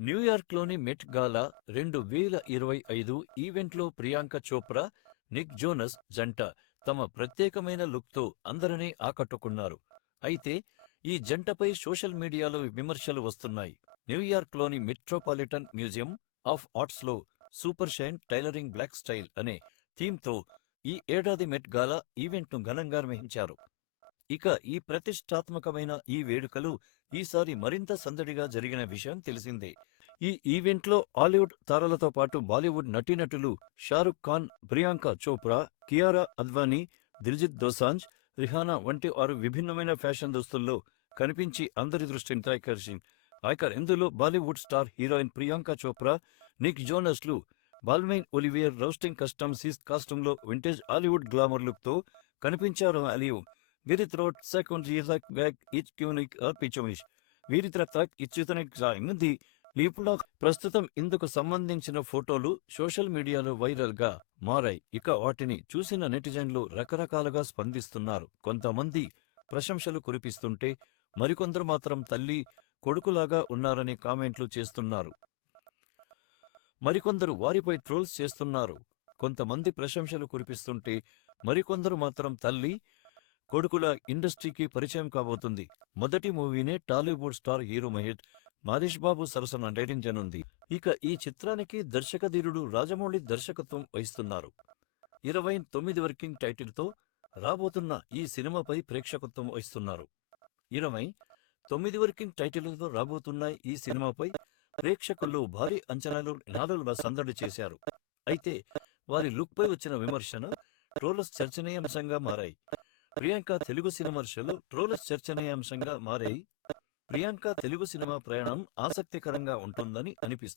న్యూయార్క్లోని మెట్ గాలా 2025 ఈవెంట్లో Priyanka Chopra, Nick Jonas జంట తమ ప్రత్యేకమైన లుక్తో అందరినీ ఆకట్టుకున్నారు. అయితే ఈ జంటపై సోషల్ మీడియాలో విమర్శలు వస్తున్నాయి. న్యూయార్క్లోని మెట్రోపాలిటన్ మ్యూజియం ఆఫ్ ఆర్ట్స్లో super shine tailoring black style అనే థీమ్తో ఈ ఏడాది మెట్ గాలా ఈవెంట్ను ఘనంగా నిర్వహించారు. ఇక ఈ ప్రతిష్టాత్మకమైన ఈ వేడుకలు ఈసారి మరింత సందడిగా జరిగిన విషయం తెలిసిందే. ఈ ఈవెంట్లో హాలీవుడ్ తారలతో పాటు బాలీవుడ్ నటీనటులు షారుఖ్ ఖాన్, ప్రియాంక చోప్రా, కియారా అద్వానీ, దిల్జిత్ దోసాంజ్, రిహానా వంటి వారు విభిన్నమైన ఫ్యాషన్ దుస్తుల్లో కనిపించి అందరి దృష్టిని ఇందులో Bollywood star heroine Priyanka Chopra, Nick జోనస్లు బాల్మైన్ ఒలివియర్ రోస్టింగ్ కస్టమ్స్ కాస్ట్యూమ్లో వింటేజ్ హాలీవుడ్ గ్లామర్ లుక్తో కనిపించారు. అలియు వీరిత్రోట్ సెకండ్ బ్యాక్ ఇచ్ క్యూనిక్ పిచోమిష్ వీరిత్రతాక్ ఇచ్చుతనిక్ సాయింది లీపులా. ప్రస్తుతం ఇందుకు సంబంధించిన ఫోటోలు సోషల్ మీడియాలో వైరల్ గా మారాయి. ఇక వాటిని చూసిన నెటిజన్లు రకరకాలుగా స్పందిస్తున్నారు. కొంతమంది ప్రశంసలు కురిపిస్తుంటే మరికొందరు మాత్రం తల్లి కొడుకులాగా ఉన్నారని కామెంట్లు చేస్తున్నారు. మరికొందరు వారిపై ట్రోల్స్ చేస్తున్నారు. కొంతమంది ప్రశంసలు కురిపిస్తుంటే మరికొందరు మాత్రం తల్లి కొడుకుల ఇండస్ట్రీకి పరిచయం కాబోతుంది. మొదటి మూవీనే టాలీవుడ్ స్టార్ హీరో మహేష్ బాబు సరసన నటించనుంది. ఇక ఈ చిత్రానికి దర్శకధీరుడు రాజమౌళి దర్శకత్వం వహిస్తున్నారు. 29 వర్కింగ్ టైటిల్తో రాబోతున్న ఈ సినిమాపై ప్రేక్షకత్వం వహిస్తున్నారు. 29 వర్కింగ్ టైటిల్తో రాబోతున్న ఈ సినిమాపై ప్రేక్షకుల్లో భారీ అంచనాలు నాలుగుల సందడి చేశారు. అయితే వారి లుక్ పై వచ్చిన విమర్శన ట్రోలర్స్ చర్చనీయాంశంగా మారాయి. ప్రియాంక తెలుగు సినిమా ప్రయాణం ఆసక్తికరంగా ఉంటుందని అనిపిస్తుంది.